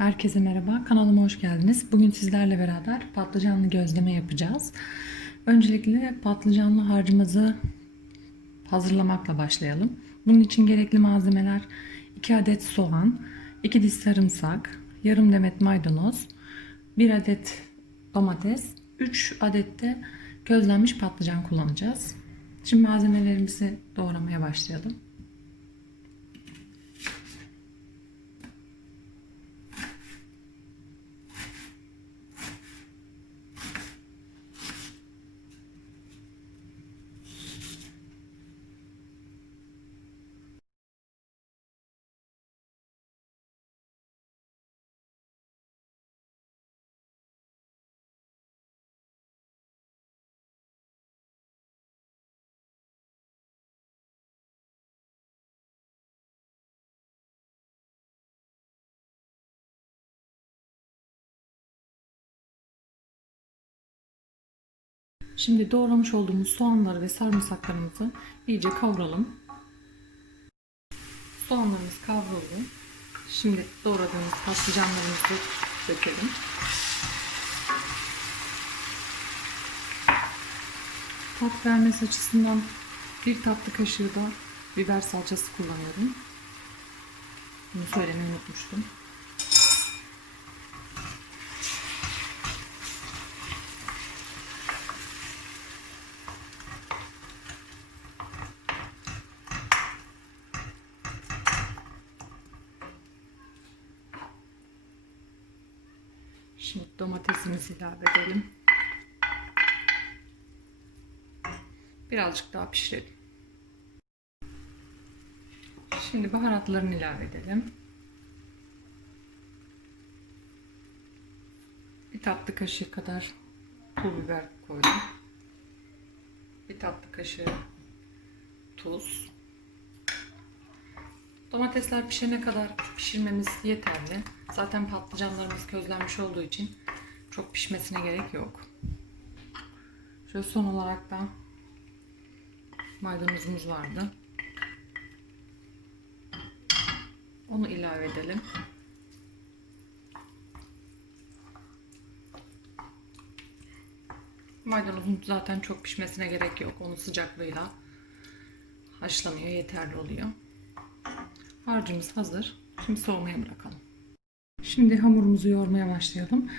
Herkese merhaba, kanalıma hoş geldiniz. Bugün sizlerle beraber patlıcanlı gözleme yapacağız. Öncelikle patlıcanlı harcımızı hazırlamakla başlayalım. Bunun için gerekli malzemeler 2 adet soğan, 2 diş sarımsak, yarım demet maydanoz, 1 adet domates, 3 adet de közlenmiş patlıcan kullanacağız. Şimdi malzemelerimizi doğramaya başlayalım. Şimdi doğramış olduğumuz soğanları ve sarımsaklarımızı iyice kavuralım. Soğanlarımız kavruldu. Şimdi doğradığımız patlıcanlarımızı dökelim. Tat vermesi açısından bir tatlı kaşığı da biber salçası kullanıyorum. Bunu söylemeyi unutmuştum. Şimdi domatesimizi ilave edelim. Birazcık daha pişirelim. Şimdi baharatlarını ilave edelim. Bir tatlı kaşığı kadar pul biber koydum. Bir tatlı kaşığı tuz. Domatesler pişene kadar pişirmemiz yeterli. Zaten patlıcanlarımız közlenmiş olduğu için çok pişmesine gerek yok. Şöyle son olarak da maydanozumuz vardı. Onu ilave edelim. Maydanozun zaten çok pişmesine gerek yok. Onun sıcaklığıyla haşlanıyor, yeterli oluyor. Harcımız hazır. Şimdi soğumaya bırakalım. Şimdi hamurumuzu yoğurmaya başlayalım.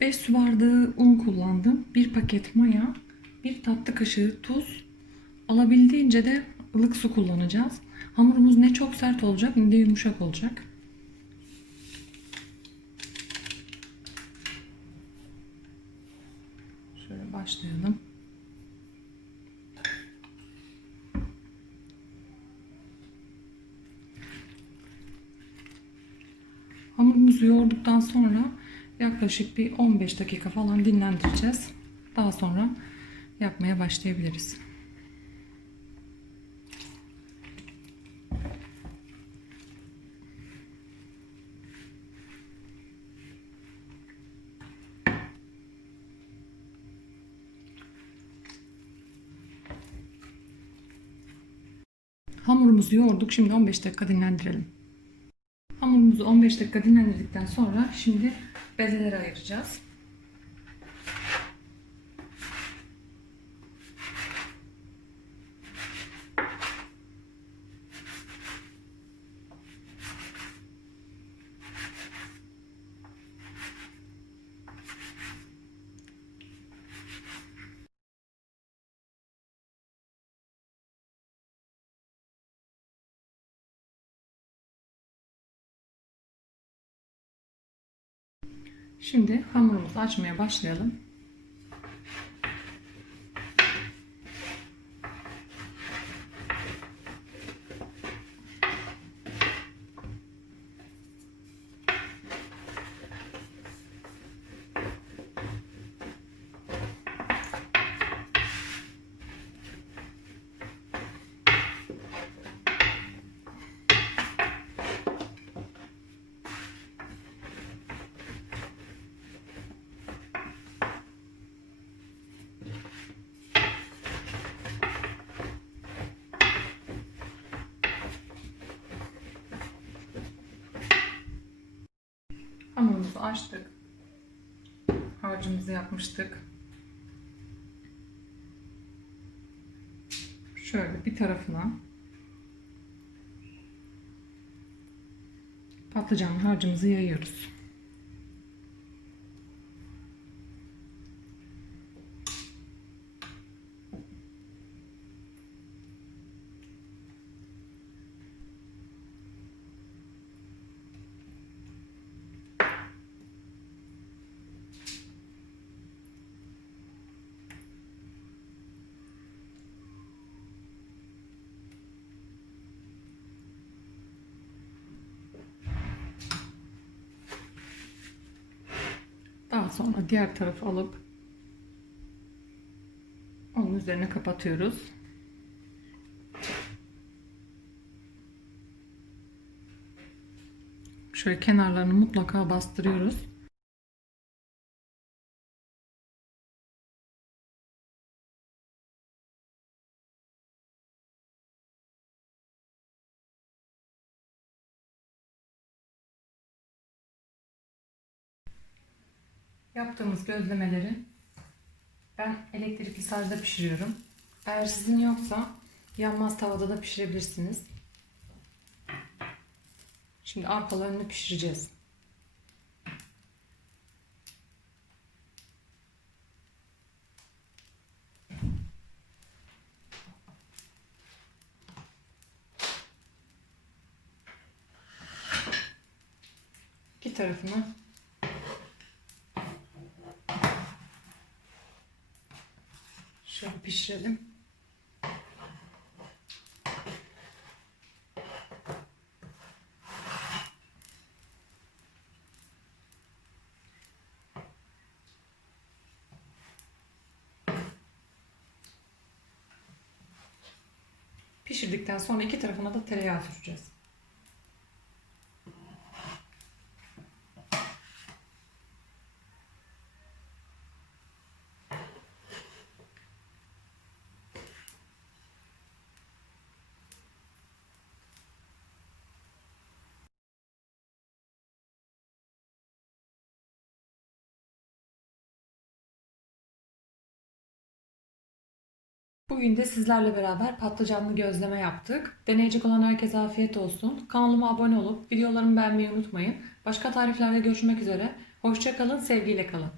5 su bardağı un kullandım. 1 paket maya, 1 tatlı kaşığı tuz, alabildiğince de ılık su kullanacağız. Hamurumuz ne çok sert olacak ne de yumuşak olacak. Şöyle başlayalım. Hamurumuzu yoğurduktan sonra yaklaşık bir 15 dakika falan dinlendireceğiz. Daha sonra yapmaya başlayabiliriz. Hamurumuzu yoğurduk. Şimdi 15 dakika dinlendirelim. Hamurumuzu 15 dakika dinlendirdikten sonra şimdi bezelere ayıracağız. Şimdi hamurumuzu açmaya başlayalım. Hamurumuzu açtık. Harcımızı yapmıştık. Şöyle bir tarafına patlıcan harcımızı yayıyoruz. Daha sonra diğer tarafı alıp onun üzerine kapatıyoruz. Şöyle kenarlarını mutlaka bastırıyoruz. Yaptığımız gözlemeleri ben elektrikli sacda pişiriyorum. Eğer sizin yoksa yanmaz tavada da pişirebilirsiniz. Şimdi arkalarını pişireceğiz. İki tarafını Şöyle pişirelim. Pişirdikten sonra iki tarafına da tereyağı süreceğiz. Bugün de sizlerle beraber patlıcanlı gözleme yaptık. Deneyecek olan herkese afiyet olsun. Kanalıma abone olup videolarımı beğenmeyi unutmayın. Başka tariflerde görüşmek üzere. Hoşça kalın, sevgiyle kalın.